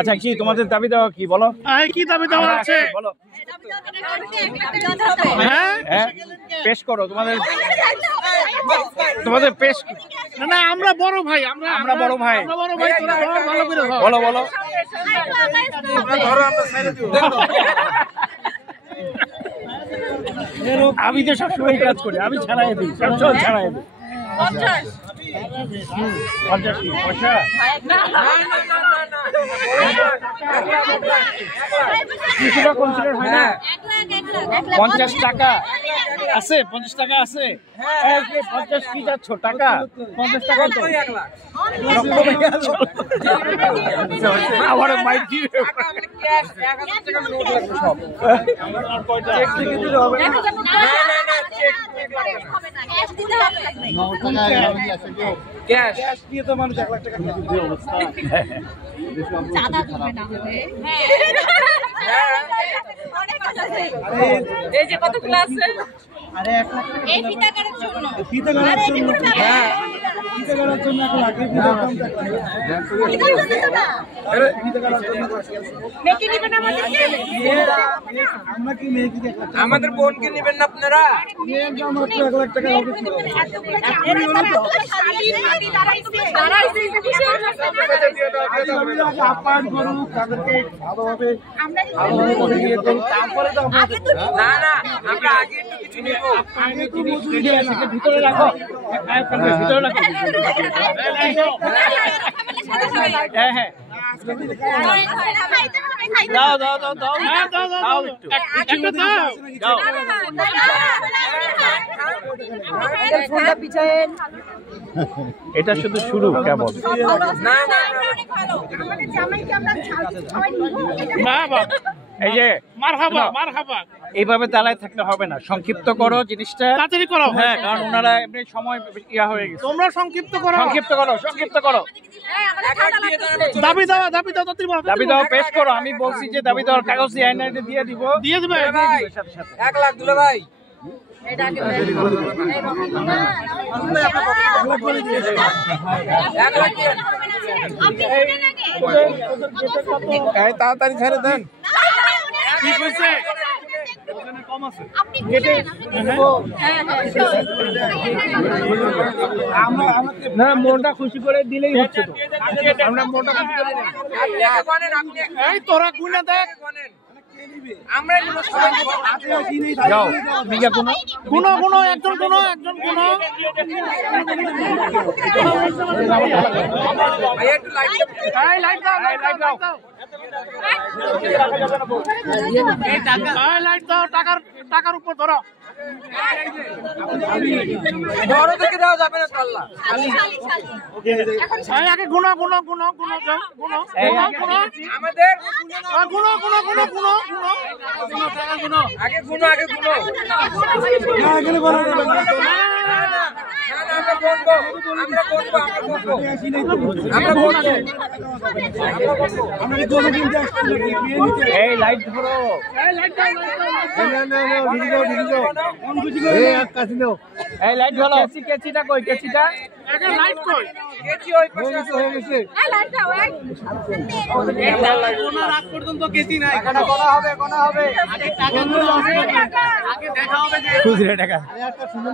আচ্ছা কি তোমাদের দাবি দেওয়া কি বলো? কি দাবি দেওয়া আছে বলো। হ্যাঁ পেশ করো তোমাদের পেশ। না আমরা বড় ভাই, আমরা বড় ভাই, তোরা ভালো করে বলো বলো। আমি তো সবসময় কাজ করি, আমি ছাড়াই দিই, সবসময় ছাড়াই দিই। 50 কি পয়সা? কিছুটা কনসিডার হয় না? 50 টাকা আছে, 50 টাকা আছে। 50 কি যাচ্ছ টাকা? 50 টাকা তো আমার মাইক দিবে। ক্যাশ দিয়ে তো মানুষ 1 লাখ টাকা দিয়ে অবস্থা। এই যে কতগুলো আছে? আরে 1 লাখ টাকা এই ফিতা করার জন্য। ফিতা করার জন্য। হ্যাঁ ফিতা করার জন্য 1 লাখ ফিতা কম থাকে। আরে ফিতা করার জন্য মেকি নিবেন আমাদেরকে? আমরা কি মেকি দেখলাম? আমাদের বোনকে নেবেন না আপনারা? এর দাম মাত্র 1 লাখ টাকা হবে। আপান করুন তাদেরকে ভালোভাবে তারপরে তো না না আমরা আগে একটু কিছু নিব। ভিতরে রাখো, ভিতরে রাখো। হ্যাঁ হ্যাঁ দাও দাও দাও দাও দাও একটু দাও। এটা শুধু শুরু কেবল। এই যে মারহাবা এইভাবে দাঁড়ায় থাকলে হবে না, সংক্ষিপ্ত করো জিনিসটা, তাড়াতাড়ি করো। হ্যাঁ কারণ ওনারা এমনি সময় ইয়া হয়ে গেছে। তোমরা সংক্ষিপ্ত করো। সংক্ষিপ্ত করো। দাবি দাও তাড়াতাড়ি বলো। দাবি দাও পেশ করো। আমি বলছি যে দাবি দেওয়ার কাগজ আইনাইতে দিয়ে দিব। দিয়ে দিবে সাথে সাথে 1 লাখ দুলা ভাই। তাড়াতাড়ি ছেড়ে দেন। কি কইছে? না মনটা খুশি করে দিলেই হচ্ছে তো। আমরা মনটা খুশি করে দিই। এই তোরা গুনা দেখ। আমরা নিব সবাই নিব। যাও মিয়া গুনো একজন গুনো। ভাই একটু লাইট লাইট দাও। লাইট দাও, টাকার উপর ধরো। বড় থেকে দেওয়া যাবে না আল্লাহ। আগে গুনো। আমাদের গুনো। আগে গুনো এখানে বলা যাবে না। আমরা বলবো আমরা কোনো দিন আসছি নাকি বিয়ে নিতে? এই লাইট ধরো। কোন খুশি করে কাছে নাও। এই লাইট ধরো। কেচিটা কই? কেচিটা আগে লাইট কই? কেচি ওই পাশে হয়ে গেছে। এই লাইট দাও এই। কোন রাত পর্যন্ত কেতি নাই। কোনা হবে আগে টাকা গুলো আগে দেখা হবে যে খুচরা টাকা। একটা সুন্দর